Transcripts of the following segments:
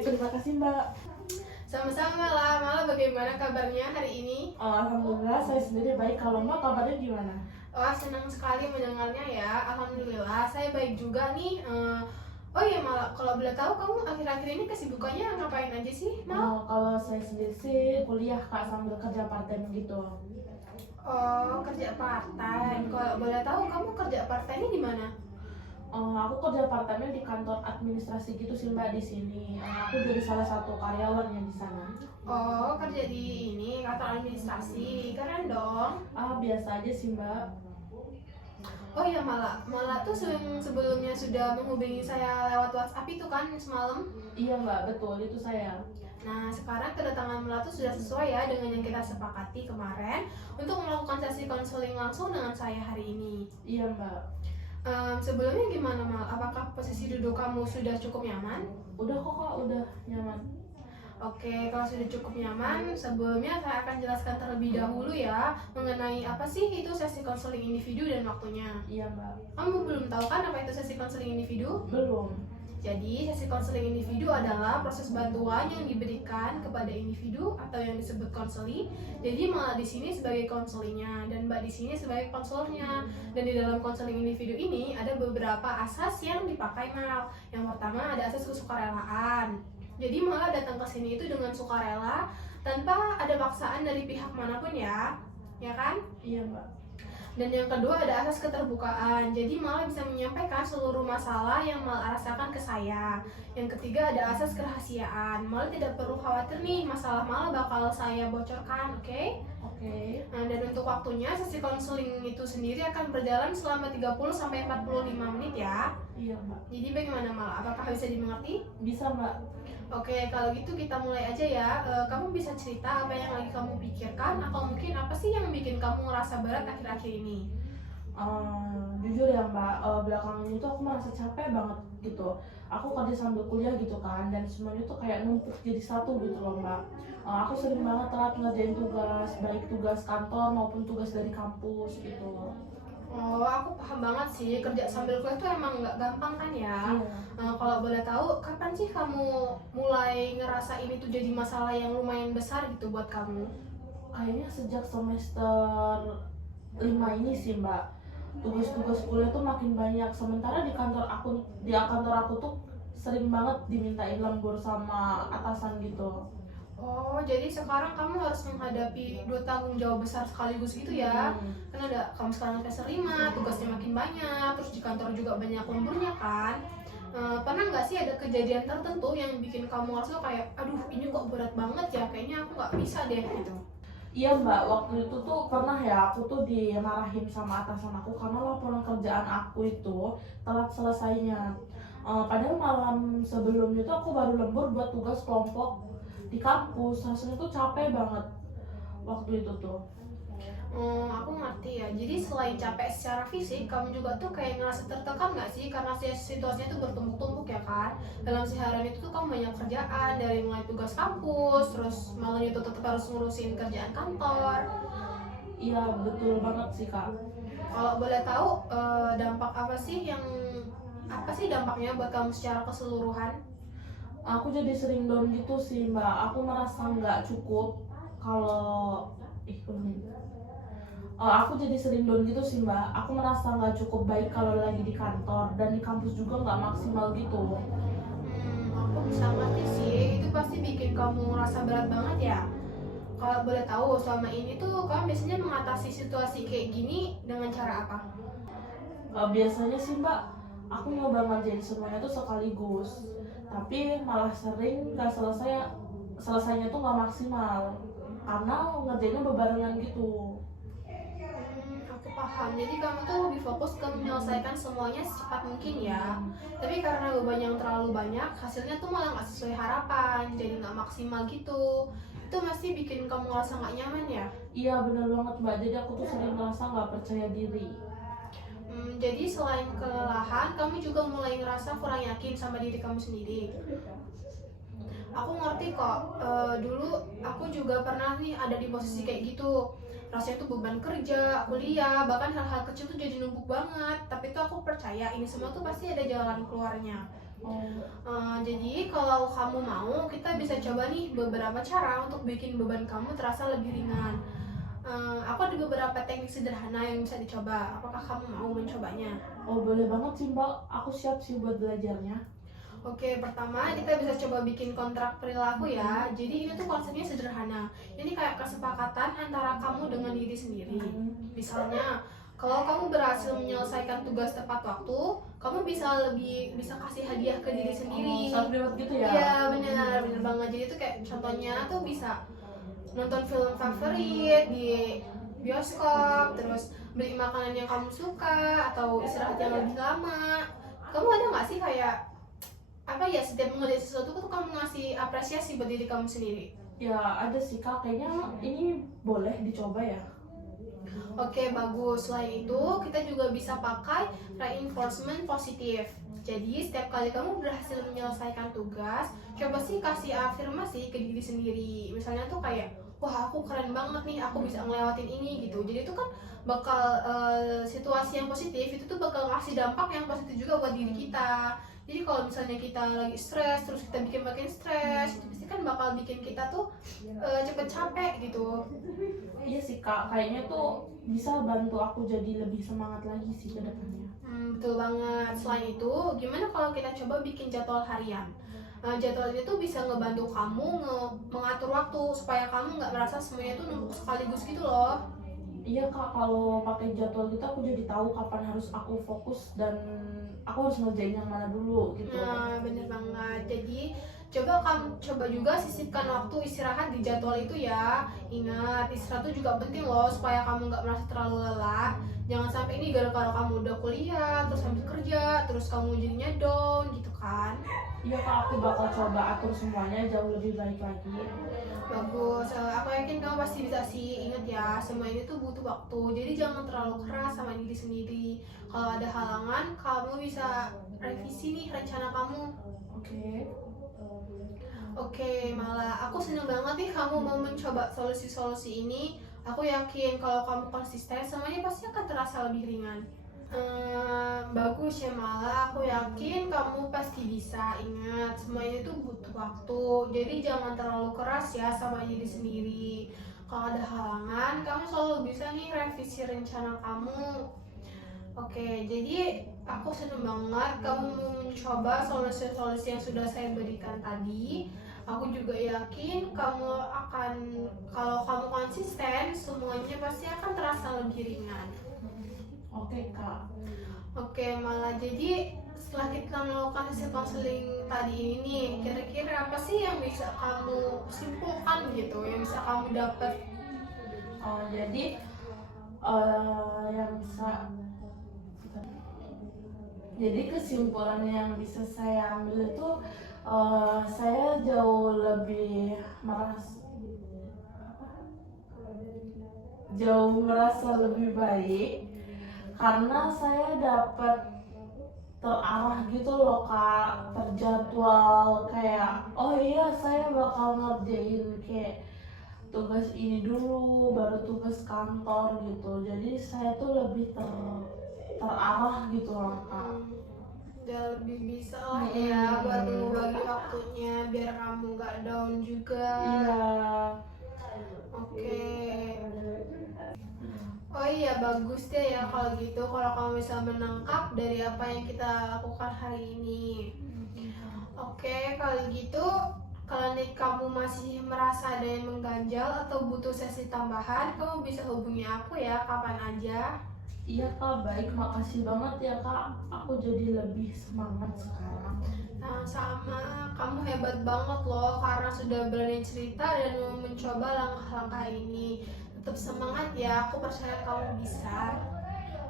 terima kasih Mbak. Sama-sama lah, malah bagaimana kabarnya hari ini? Alhamdulillah saya sendiri baik. Kalau Mbak kabarnya gimana? Wah, senang sekali mendengarnya ya. Alhamdulillah, saya baik juga nih. Oh iya, malah kalau boleh tahu kamu akhir-akhir ini kesibukannya ngapain aja sih, Mal? Kalau saya sendiri sih kuliah Kak sambil kerja part time gitu. Oh, kerja part-time. Kalau boleh tahu kamu kerja part-time di mana? Aku kerja part time di kantor administrasi gitu sih Mbak di sini. Aku jadi salah satu karyawan yang di sana. Oh, kerja di ini kantor administrasi. Keren dong. Biasa aja sih Mbak. Oh iya, malah tuh sebelumnya sudah menghubungi saya lewat WhatsApp itu kan semalam. Iya Mbak, betul itu saya. Nah, sekarang kedatangan Mela tuh sudah sesuai ya dengan yang kita sepakati kemarin untuk melakukan sesi konseling langsung dengan saya hari ini. Iya Mbak. Sebelumnya gimana, Mal? Apakah posisi duduk kamu sudah cukup nyaman? Udah kok Kak, udah nyaman. Oke, kalau sudah cukup nyaman, sebelumnya saya akan jelaskan terlebih dahulu ya mengenai apa sih itu sesi konseling individu dan waktunya. Iya Mbak. Kamu belum tahu kan apa itu sesi konseling individu? Belum. Jadi, sesi konseling individu adalah proses bantuan yang diberikan kepada individu atau yang disebut konseli. Jadi, malah di sini sebagai konselingnya dan Mbak di sini sebagai konselornya. Dan di dalam konseling individu ini ada beberapa asas yang dipakai, Mal. Yang pertama ada asas kesukarelaan. Jadi, malah datang ke sini itu dengan sukarela tanpa ada paksaan dari pihak manapun ya. Ya kan? Iya Mbak. Dan yang kedua ada asas keterbukaan, jadi malah bisa menyampaikan seluruh masalah yang malah rasakan ke saya. Yang ketiga ada asas kerahasiaan, malah tidak perlu khawatir nih masalah malah bakal saya bocorkan, oke? Oke. Nah, dan untuk waktunya sesi konseling itu sendiri akan berjalan selama 30-45 menit ya. Iya Mbak. Jadi bagaimana Mal? Apakah bisa dimengerti? Bisa Mbak. Oke, kalau gitu kita mulai aja ya. Kamu bisa cerita apa yang lagi kamu pikirkan atau mungkin apa sih yang bikin kamu ngerasa berat akhir-akhir ini? Jujur ya Mbak, belakangan ini tuh aku merasa capek banget gitu. Aku kerja sambil kuliah gitu kan, dan semuanya tuh kayak numpuk jadi satu gitu loh Mbak. Aku sering banget telat ngerjain tugas, baik tugas kantor maupun tugas dari kampus gitu. Oh, aku paham banget sih, kerja sambil kuliah tuh emang nggak gampang kan ya. Iya. Kalau boleh tahu, kapan sih kamu mulai ngerasa ini tuh jadi masalah yang lumayan besar gitu buat kamu? Kayaknya sejak semester 5 ini sih Mbak. Tugas-tugas kuliah tuh makin banyak. Sementara di kantor aku tuh sering banget dimintain lembur sama atasan gitu. Oh, jadi sekarang kamu harus menghadapi dua tanggung jawab besar sekaligus gitu ya. Kan ada kamu sekarang semester 5, tugasnya makin banyak, terus di kantor juga banyak lemburnya kan. Pernah nggak sih ada kejadian tertentu yang bikin kamu ngerasa kayak, aduh ini kok berat banget ya, kayaknya aku nggak bisa deh gitu. Iya Mbak, waktu itu tuh pernah ya aku tuh dimarahin sama atasan aku karena laporan kerjaan aku itu telat selesainya. Padahal malam sebelumnya tuh aku baru lembur buat tugas kelompok di kampus. Rasanya tuh capek banget waktu itu tuh. Aku ngerti ya. Jadi selain capek secara fisik, kamu juga tuh kayak ngerasa tertekan nggak sih? Karena situasinya tuh bertumpuk-tumpuk ya kan. Dalam seharian itu tuh kamu banyak kerjaan dari mulai tugas kampus, terus malam itu tetap harus ngurusin kerjaan kantor. Iya betul banget sih Kak. Kalau boleh tahu dampak apa sih dampaknya buat kamu secara keseluruhan? Aku jadi sering down gitu sih Mbak. Aku merasa nggak cukup kalau aku jadi sering down gitu sih Mbak. Aku merasa nggak cukup baik kalau lagi di kantor dan di kampus juga nggak maksimal gitu. Aku bisa ngerti sih. Itu pasti bikin kamu ngerasa berat banget ya. Kalau boleh tahu selama ini tuh kamu biasanya mengatasi situasi kayak gini dengan cara apa? Biasanya sih Mbak, aku nyoba ngerjain semuanya tuh sekaligus. Tapi malah sering nggak selesainya tuh nggak maksimal karena ngerjainnya bebarengan gitu. Aku paham. Jadi kamu tuh lebih fokus ke menyelesaikan semuanya secepat mungkin ya. Tapi karena beban yang terlalu banyak, hasilnya tuh malah nggak sesuai harapan, jadi nggak maksimal gitu. Itu pasti bikin kamu ngerasa nggak nyaman ya. Iya bener banget Mbak, jadi aku tuh sering merasa nggak percaya diri. Jadi selain kelelahan, kamu juga mulai ngerasa kurang yakin sama diri kamu sendiri. Aku ngerti kok, dulu aku juga pernah nih ada di posisi kayak gitu. Rasanya tuh beban kerja, kuliah, bahkan hal-hal kecil tuh jadi numpuk banget. Tapi tuh aku percaya ini semua tuh pasti ada jalan keluarnya. Jadi kalau kamu mau, kita bisa coba nih beberapa cara untuk bikin beban kamu terasa lebih ringan. Aku ada beberapa teknik sederhana yang bisa dicoba. Apakah kamu mau mencobanya? Oh, boleh banget sih Mbak, aku siap sih buat belajarnya. Oke, pertama kita bisa coba bikin kontrak perilaku ya. Jadi ini tuh konsepnya sederhana. Ini kayak kesepakatan antara kamu dengan diri sendiri. Misalnya, kalau kamu berhasil menyelesaikan tugas tepat waktu, kamu bisa kasih hadiah ke diri sendiri. Self reward gitu ya? Iya, benar banget. Jadi itu kayak contohnya tuh bisa nonton film favorit di bioskop, terus beli makanan yang kamu suka, atau istirahat yang lebih lama. Kamu ada nggak sih kayak apa ya, setiap mengerjain sesuatu tuh kamu ngasih apresiasi buat diri kamu sendiri? Ya ada sih Kak, kayaknya ini boleh dicoba ya. Oke, bagus. Selain itu, kita juga bisa pakai reinforcement positif. Jadi, setiap kali kamu berhasil menyelesaikan tugas, coba sih kasih afirmasi ke diri sendiri. Misalnya tuh kayak, wah aku keren banget nih, aku bisa ngelewatin ini gitu. Jadi itu kan bakal situasi yang positif, itu tuh bakal ngasih dampak yang positif juga buat diri kita. Jadi kalau misalnya kita lagi stres, terus kita bikin makin stres, itu pasti kan bakal bikin kita tuh cepet capek gitu. Iya sih Kak, kayaknya tuh bisa bantu aku jadi lebih semangat lagi sih ke depannya. Betul banget. Selain itu, gimana kalau kita coba bikin jadwal harian? Jadwal itu bisa ngebantu kamu mengatur waktu supaya kamu nggak merasa semuanya tuh numpuk sekaligus gitu loh. Iya Kak, kalau pakai jadwal gitu aku jadi tahu kapan harus aku fokus dan aku harus ngerjain yang mana dulu gitu. Nah, bener banget. Jadi coba juga sisipkan waktu istirahat di jadwal itu ya. Ingat, istirahat itu juga penting loh supaya kamu nggak merasa terlalu lelah. Jangan sampai ini gara-gara kamu udah kuliah, terus sambil kerja, terus kamu jadinya down gitu kan. Iya Kak, aku bakal coba atur semuanya jauh lebih baik lagi. Bagus, aku yakin kamu pasti bisa sih. Ingat ya, semua ini tuh butuh waktu. Jadi jangan terlalu keras sama diri sendiri. Kalau ada halangan, kamu bisa revisi nih rencana kamu. Oke, malah aku seneng banget nih kamu mau mencoba solusi-solusi ini. Aku yakin kalau kamu konsisten, semuanya pasti akan terasa lebih ringan. Bagus ya, malah aku yakin kamu pasti bisa. Ingat, semua ini tuh butuh waktu. Jadi jangan terlalu keras ya sama diri sendiri. Kalau ada halangan, kamu selalu bisa nih revisi rencana kamu. Oke, jadi aku seneng banget kamu mau mencoba solusi-solusi yang sudah saya berikan tadi. Aku juga yakin kamu akan, kalau kamu konsisten, semuanya pasti akan terasa lebih ringan. Oke Kak. Oke, malah jadi setelah kita melakukan sesi konseling tadi ini, kira-kira apa sih yang bisa kamu simpulkan gitu, yang bisa kamu dapat? Jadi yang bisa, jadi kesimpulan yang bisa saya ambil itu saya jauh merasa lebih baik karena saya dapat terarah gitu loh Kak, terjadwal kayak oh iya saya bakal ngerjain kayak tugas ini dulu baru tugas kantor gitu, jadi saya tuh lebih terarah gitu loh Kak. Udah lebih bisa lah ya buat membagi waktunya biar kamu gak down juga. Iya. Oke. Oh iya, bagus deh ya kalau gitu, kalau kamu bisa menangkap dari apa yang kita lakukan hari ini. Oke, kalau gitu kalau nih kamu masih merasa ada yang mengganjal atau butuh sesi tambahan, kamu bisa hubungi aku ya kapan aja. Iya Kak, baik, makasih banget ya Kak, aku jadi lebih semangat sekarang. Nah, sama kamu hebat banget loh karena sudah berani cerita dan mau mencoba langkah-langkah ini. Tetap semangat ya, aku percaya kamu bisa.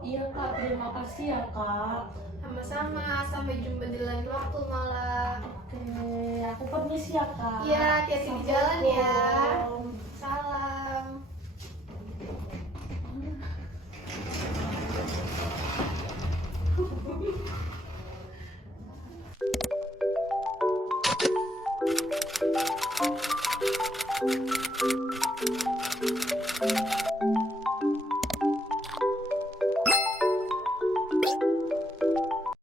Iya Kak, terima kasih ya Kak. Sama-sama, sampai jumpa di lain waktu malah. Oke, aku permisi ya Kak. Iya, hati-hati di jalan ya. Assalamualaikum. Salam. Thank you.